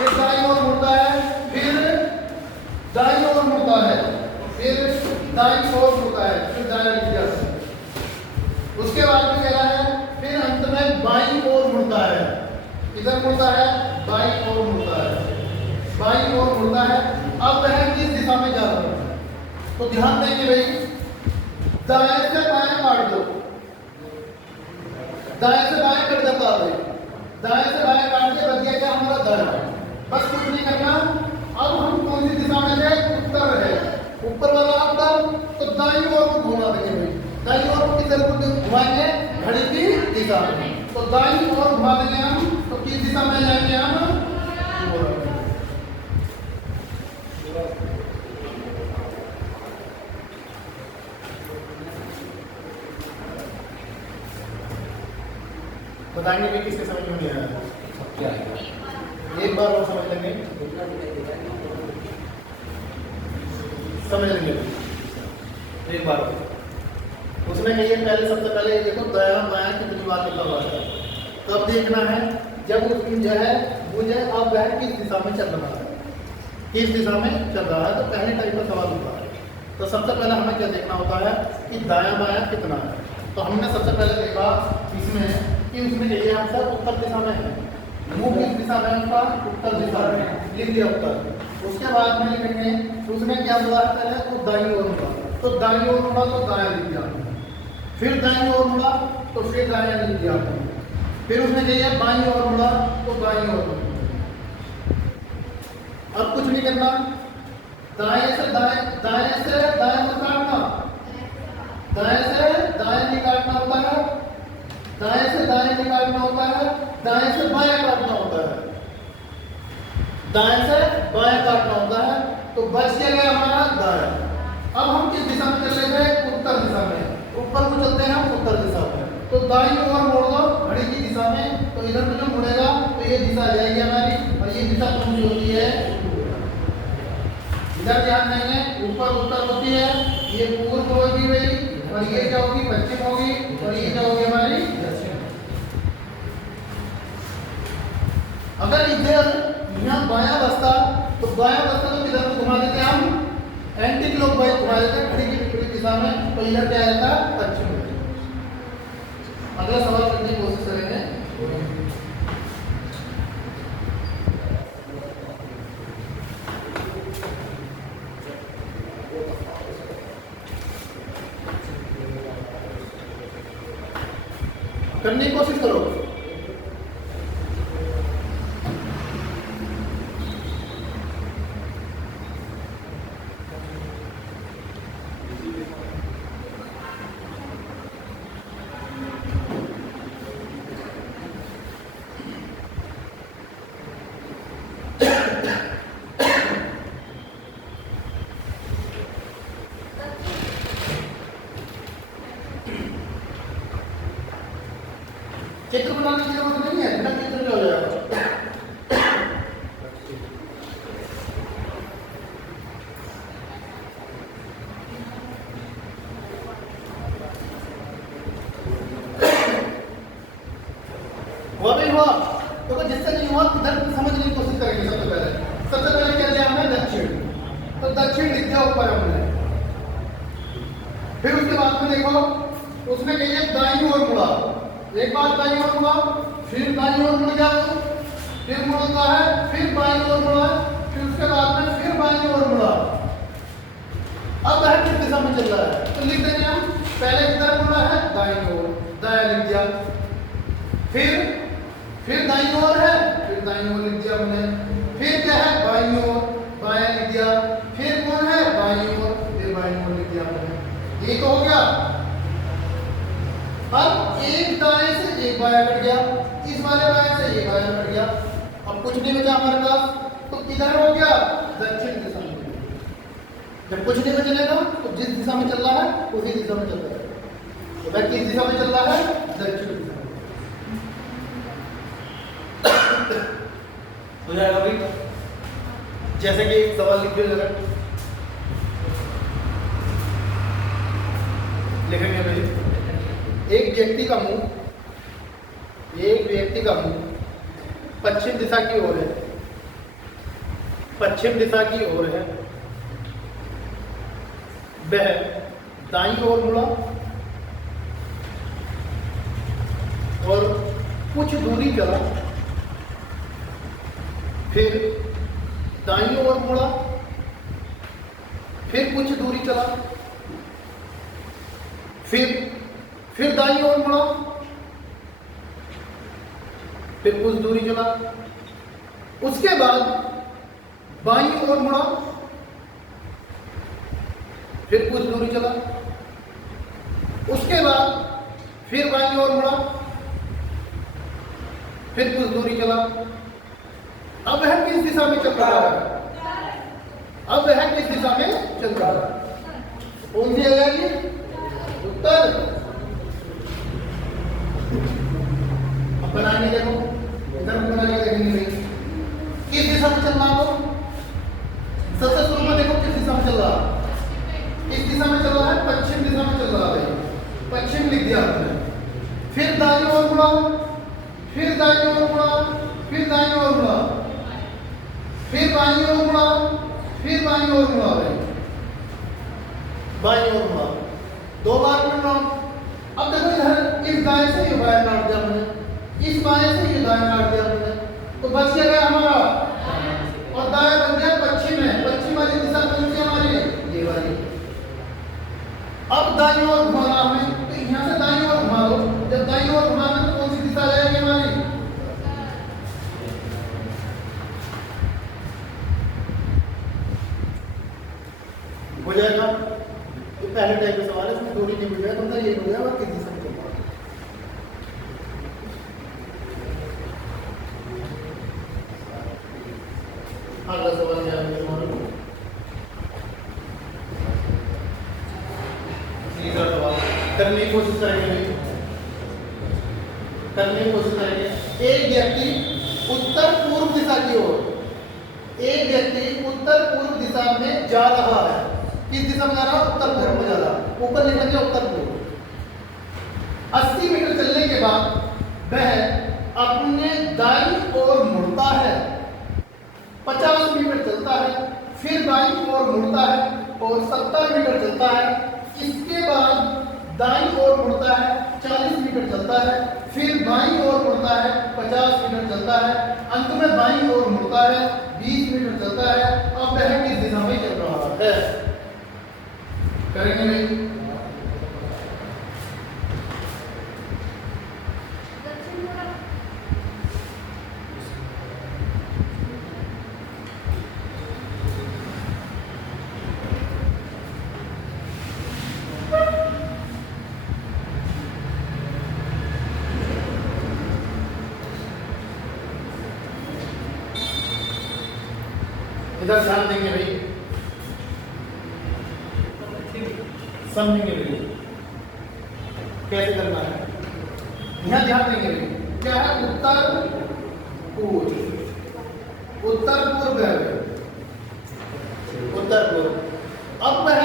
फिर दाईं ओर मुड़ता है, फिर दाईं ओर मुड़ता है, फिर दाईं ओर मुड़ता है, फिर दाया लिख दिया। उसके बाद में कह रहा है फिर अंत में बाईं ओर मुड़ता है। इधर मुड़ता है, बाईं ओर मुड़ता है, बाईं ओर मुड़ता है। अब वह किस दिशा में जा रहा है? तो ध्यान देंगे भाई, दाएं से बाएं काट दो, दाएं से बाएं कट जाता है, दाएं से बाएं काट के बच गया क्या हमारा दाया। बस कुछ नहीं करना। अब हम कौन सी दिशा में जाए? उत्तर है, ऊपर वाला उत्तर। तो दाईं ओर को घुमा देंगे भाई, दाईं ओर को किधर को घुमाएंगे? घड़ी की दिशा में। तो दाईं ओर घुमा देंगे हम, तो किस दिशा में जाएंगे हम? बताएंगे भी किसके समझ में नहीं आया? एक बार और समझ लेंगे, समझ लेंगे एक बार। उसमें कहिए पहले, सबसे पहले ये देखो दाया बाया कितनी बार लिखा हुआ है। तब देखना है जब जो है वो जो अब वह किस दिशा में चल रहा है, किस दिशा में चल रहा है। तो पहले टाइप का सवाल होता है। तो सबसे पहले हमें क्या देखना होता है कि दाया बाया कितना है। तो हमने सबसे पहले देखा इसमें कि उसमें कहिए आंसर उत्तर दिशा में है, मुंह किस दिशा में है? उत्तर दिशा में, लिख दिया उत्तर। उसके बाद में लिखेंगे उसमें क्या बोला है? तो दाईं ओर मुड़ा, तो दाईं ओर मुड़ा तो दाया लिख दिया, फिर दाईं ओर मुड़ा तो फिर दाया लिख दिया, फिर उसमें कहिए बाईं ओर मुड़ा तो बाईं ओर मुड़ा। अब कुछ नहीं करना, दाएं से दाएं, दाएं से दाएं मत काटना, दाएं से दाएं नहीं काटना होता है, दाएं से दाएं नहीं काटना होता है, दाएं से बाएं काटना होता है, दाएं से बाएं काटना होता है। तो बच गया हमारा दाया। अब हम किस दिशा में चले गए? उत्तर दिशा में। ऊपर को चलते हैं हम उत्तर दिशा में। तो दाईं ओर मोड़ दो घड़ी की दिशा में, तो इधर को जो मुड़ेगा तो ये दिशा आ जाएगी हमारी, और ये दिशा कौन सी होती है? इधर ध्यान देंगे, ऊपर उत्तर होती है, ये पूर्व होगी भाई, और ये क्या होगी? पश्चिम होगी, और ये क्या होगी हमारी? दक्षिण। अगर इधर यहाँ बायां बसता तो बायां बसता तो किधर को घुमा देते हम? एंटी क्लॉकवाइज घुमा देते घड़ी की विपरीत दिशा में। तो इधर क्या आ जाता? पश्चिम। अगला सवाल करने की कोशिश करेंगे। करने की कोशिश करो। चित्र बनाने की जरूरत नहीं है, बिना चित्र हो जाएगा। हुआ भी हुआ तो जिससे नहीं हुआ इधर समझने की कोशिश करेंगे। सबसे पहले क्या लिया हमने? दक्षिण। तो दक्षिण लिख दिया ऊपर हमने। फिर उसके बाद में देखो उसमें कहिए दाईं ओर मुड़ा, एक बार दाईं ओर मुड़ा, फिर दाईं ओर मुड़ गया, फिर मुड़ता है, फिर बाईं ओर मुड़ा, फिर उसके बाद में फिर बाईं ओर मुड़ा। अब वह किस दिशा में चल रहा है? तो लिख देंगे हम, पहले किधर मुड़ा है? दाईं ओर, दाया लिख दिया। फिर दाईं ओर है, फिर दाईं ओर लिख दिया हमने। फिर क्या है? बाईं ओर, बाया लिख दिया। फिर कौन है? बाईं ओर, फिर बाईं ओर लिख दिया हमने। ये तो हो गया। अब एक दाएं से एक बाया कट गया, इस वाले बाया से ये बाया कट गया। अब कुछ नहीं बचा हमारे पास, तो किधर हो गया? दक्षिण दिशा में। जब कुछ नहीं बचेगा तो जिस दिशा में चल रहा है उसी दिशा में चल रहा है। तो वह किस दिशा में चल रहा है? दक्षिण दिशा में। हो जाएगा भाई। जैसे कि एक सवाल लिख जरा, लिखेंगे भाई। एक व्यक्ति का मुंह पश्चिम दिशा की ओर है, पश्चिम दिशा की ओर है, वह दाईं ओर मुड़ा और कुछ दूरी चला, फिर दाईं ओर मुड़ा, फिर कुछ दूरी चला, फिर दाईं ओर मुड़ा, फिर कुछ दूरी चला, उसके बाद बाईं ओर मुड़ा, फिर कुछ दूरी चला, उसके बाद फिर बाईं ओर मुड़ा, फिर कुछ दूरी चला। अब वह किस दिशा में चल रहा है? अब वह किस दिशा में चल रहा है? कौन सी जगह की? उत्तर। अब बनाएंगे, देखो इधर बना के देखेंगे भाई किस दिशा में चल रहा हो। सबसे शुरू में देखो किस दिशा में चल रहा है। किस दिशा में चल रहा है? पश्चिम दिशा में चल रहा है। पश्चिम लिख दिया आपने। फिर दाईं ओर मुड़ा, फिर दाईं ओर मुड़ा, फिर दाईं ओर मुड़ा, फिर बाईं ओर मुड़ा, फिर बाईं ओर मुड़ा, बाईं ओर मुड़ा, 2 बार मुड़ा। अब देखो इधर इस दाएं से ये बाएं काट दिया हमने, इस बाएं से ये दाएं काट दिया हमने, तो बच गया हमारा और दाएं बन गया पश्चिम है। पश्चिम वाली दिशा कौन सी हमारी? ये वाली। अब दाईं ओर घुमाना हमें, तो यहाँ से दाईं ओर घुमा दो। जब दाईं ओर घुमाना तो कौन सी दिशा जाएगी हमारी? हो जाएगा। तो पहले टाइप का सवाल है, इसमें दूरी नहीं मिल जाएगा, मतलब ये हो जाएगा किस दिशा में चल रहा है। अगला सवाल क्या है हमारा? तीसरा सवाल करने की कोशिश करेंगे, करने की कोशिश करेंगे। एक व्यक्ति उत्तर पूर्व दिशा की ओर, एक व्यक्ति उत्तर पूर्व दिशा में जा रहा है। किस दिशा में जा रहा है? उत्तर पूर्व में जा रहा है। ऊपर लिख लेंगे उत्तर पूर्व। 80 मीटर चलने के बाद वह अपने दाईं ओर मुड़ता है, 50 मीटर चलता है, फिर बाईं ओर मुड़ता है और 70 मीटर चलता है। इसके बाद दाईं ओर मुड़ता है, 40 मीटर चलता है, फिर बाईं ओर मुड़ता है, 50 मीटर चलता है, अंत में बाईं ओर मुड़ता है, 20 मीटर चलता है। अब वह किस दिशा में चल रहा है? करेंगे नहीं? इधर ध्यान देंगे भाई, समझेंगे भाई कैसे करना है। यहाँ ध्यान देंगे भाई, क्या है? उत्तर पूर्व, उत्तर पूर्व है, उत्तर पूर्व। अब वह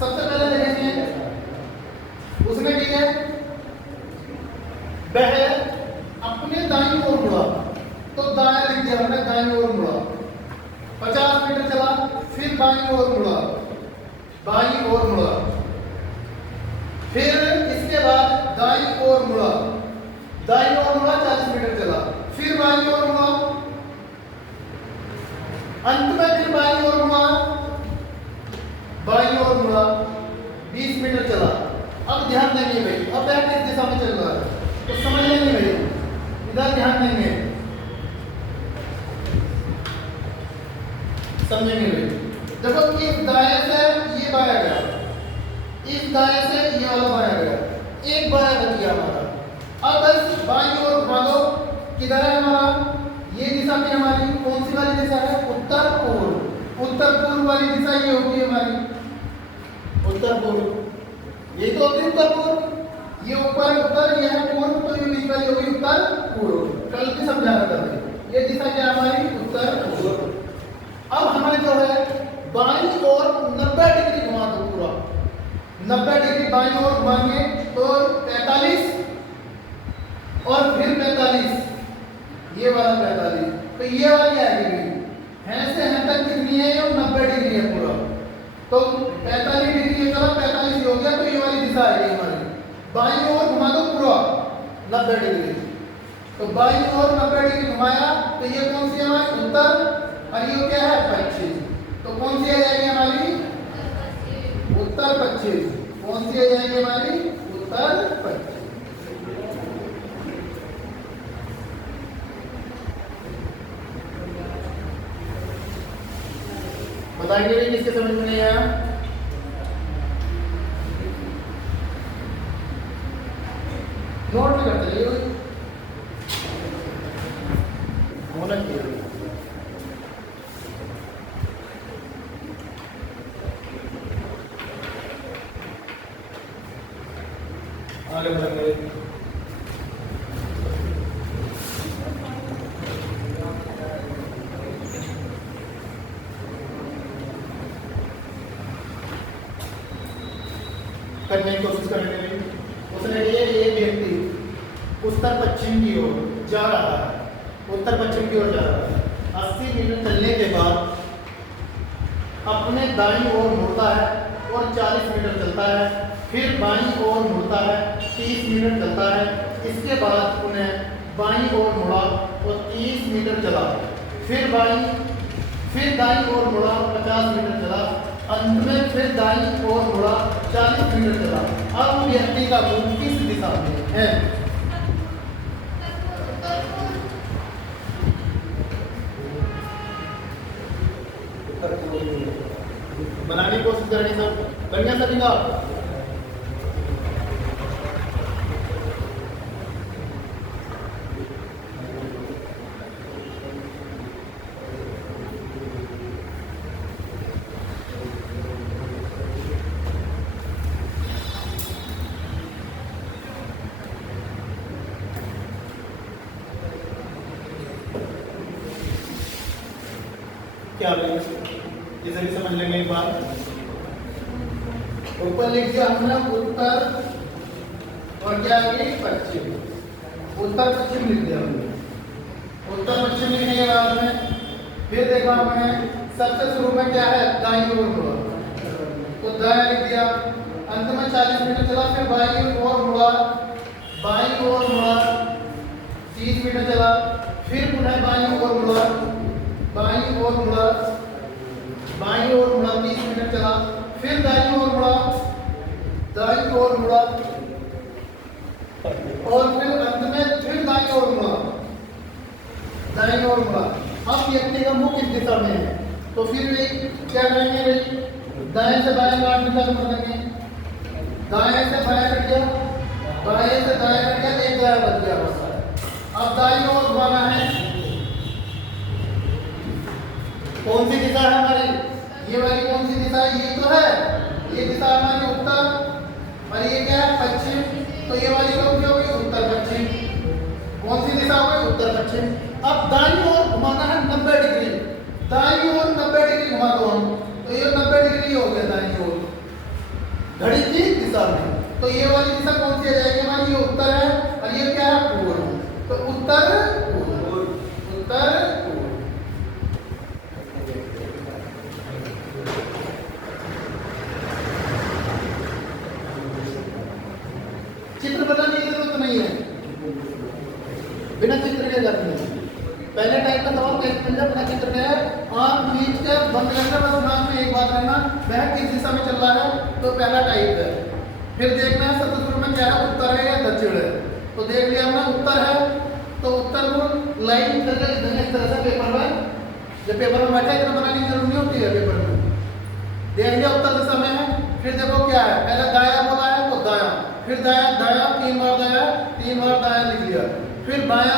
सबसे पहले देखेंगे उसने क्या है, वह अपने दाईं ओर मुड़ा, तो दाएं लिख दिया हमने, दाईं ओर मुड़ा, 50 मीटर चला, फिर बाईं ओर मुड़ा, बाईं ओर मुड़ा, फिर इसके बाद दाईं ओर मुड़ा, दाईं ओर मुड़ा, 40 मीटर चला, फिर बाईं ओर मुड़ा, अंत में फिर बाईं ओर मुड़ा, बाईं ओर मुड़ा, 20 मीटर चला। अब ध्यान देंगे भाई, अब वह किस दिशा में चल रहा है तो समझ लेंगे भाई, इधर ध्यान देंगे, समझेंगे भाई। देखो इस दाएं से ये बाया गया, इस दाएं से ये वाला बाया गया, एक बाया बच गया हमारा। अब बस बाईं ओर घुमा दो, किधर है हमारा? ये दिशा भी हमारी कौन सी वाली दिशा है? उत्तर पूर्व। उत्तर पूर्व वाली दिशा ये होगी हमारी उत्तर पूर्व, ये तो होती है उत्तर पूर्व। ये ऊपर उत्तर, ये है पूर्व, तो ये बीच वाली होगी उत्तर पूर्व। कल भी समझाना करते, ये दिशा क्या हमारी? उत्तर पूर्व। अब हमें जो है बाईं ओर 90 डिग्री घुमा दो पूरा, 90 डिग्री बाईं ओर घुमाएंगे तो 45 और फिर 45, ये वाला 45, तो ये वाली आएगी, है से है तक कितनी है? ये 90 डिग्री है पूरा। तो 45 डिग्री चला, 45 हो गया, तो ये वाली दिशा है ये हमारी। बाईं ओर घुमा दो पूरा 90 डिग्री। तो बाईं ओर 90 डिग्री घुमाया, तो ये कौन सी है हमारी? उत्तर, और ये क्या है? पश्चिम। तो कौन सी आ जाएगी हमारी? उत्तर पश्चिम। कौन सी आ जाएगी हमारी? उत्तर पश्चिम। बताइए किसके समझ में नहीं आया? नोट में करते रहिए, होना चाहिए। आगे बढ़ेंगे। करने की कोशिश करेंगे। उसने ये व्यक्ति उत्तर पश्चिम की ओर जा रहा है, उत्तर पश्चिम की ओर जा रहा है। 80 मीटर चलने के बाद अपने दाईं ओर मुड़ता है और 40 मीटर चलता है, फिर बाईं ओर मुड़ता है, 30 मीटर चलता है। इसके बाद उन्हें बाईं ओर मुड़ा और 30 मीटर चला, फिर दाईं ओर मुड़ा, 50 मीटर चला, अंत में फिर दाईं ओर मुड़ा, 40 मीटर चला। अब व्यक्ति का मुंह किस दिशा में है? बनाने की कोशिश करेंगे सब। बन गया सभी का? क्या इसे भी समझ लेंगे एक बार। ऊपर लिख दिया हमने उत्तर और क्या आगे? पश्चिम। उत्तर पश्चिम लिख दिया हमने। उत्तर पश्चिम लिखने के बाद में फिर देखा हमने सबसे शुरू में क्या है? दाईं ओर मुड़ा, तो दाएं लिख दिया। अंत में 40 मीटर चला, फिर बाईं ओर मुड़ा, 30 मीटर चला, फिर पुनः बाईं ओर मुड़ा, 30 मीटर चला, फिर दाईं ओर मुड़ा, और फिर अंत में फिर दाईं ओर मुड़ा। अब व्यक्ति का मुख किस दिशा में है? तो फिर क्या करेंगे भाई? दाएं से बाएं का 8 मीटर बढ़ेंगे, दाएं से बाएं कट गया, बाएं से दाएं कट गया, एक दाएं बच गया बस। अब दाईं ओर घुमाना है। कौन सी दिशा है हमारी? ये वाली कौन सी दिशा है? ये तो है, ये दिशा हमारी उत्तर, और ये क्या है? पश्चिम। तो ये वाली कौन सी हो गई? उत्तर पश्चिम। कौन सी दिशा हो गई? उत्तर पश्चिम। अब दाईं ओर घुमाना है 90 डिग्री, दाईं ओर 90 डिग्री घुमा दो हम, तो ये 90 डिग्री हो गया दाईं ओर घड़ी की दिशा में। तो ये वाली दिशा कौन सी आ जाएगी हमारी? ये उत्तर है, और ये क्या है? पूर्व। तो उत्तर पूर्व, उत्तर पूर्व। चित्र बनाने की जरूरत नहीं है, बिना चित्र के करते हैं। पहले टाइप का सवाल कैसे अपना चित्र क्या है? आंख मीच के बंद करना, बस दिमाग में एक बात रहना, वह किस दिशा में चल रहा है। तो पहला टाइप है। फिर देखना है सबसे शुरू में क्या है? उत्तर है या दक्षिण है? तो देख लिया हमने उत्तर है, तो उत्तर को लाइन करके इस तरह से पेपर में, जब पेपर में बैठा इतना बनाने की जरूरत नहीं होती है पेपर में। देख लिया उत्तर दिशा में है। फिर देखो क्या है? पहले दाया बोला है तो दाया, फिर दाया, 3 बार दाया लिख लिया, फिर बाया,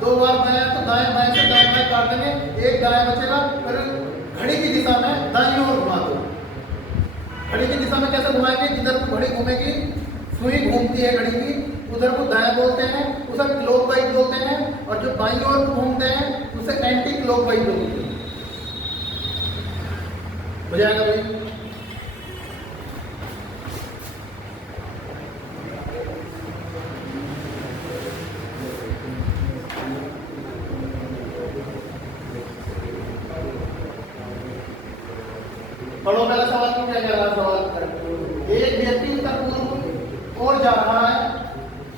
2 बार बाया, तो बाएं से दाएं काट देंगे, एक दाया बचेगा। फिर घड़ी की दिशा में दाईं ओर घुमा दो। घड़ी की दिशा में कैसे घुमाएंगे? जिधर को घड़ी घूमेगी, सुई घूमती है घड़ी की, उधर को दाया बोलते हैं, उसे क्लॉकवाइज बोलते हैं, और जो बाईं ओर घूमते हैं उसे एंटी क्लॉकवाइज बोलते हैं। हो जाएगा भाई? पढ़ो पहला सवाल को, क्या कह रहा है सवाल। एक व्यक्ति उत्तर पूर्व और जा रहा है,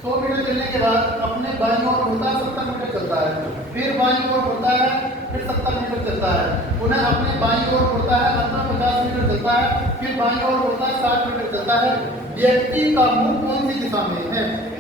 100 मीटर चलने के बाद अपने बाईं ओर मुड़ता है, 70 मीटर चलता है, फिर बाईं ओर मुड़ता है, फिर 70 मीटर चलता है, पुनः अपने बाईं ओर मुड़ता है, मतलब 50 मीटर चलता है, फिर बाईं ओर मुड़ता है, 60 मीटर चलता है। व्यक्ति का मुख कौन सी दिशा में है?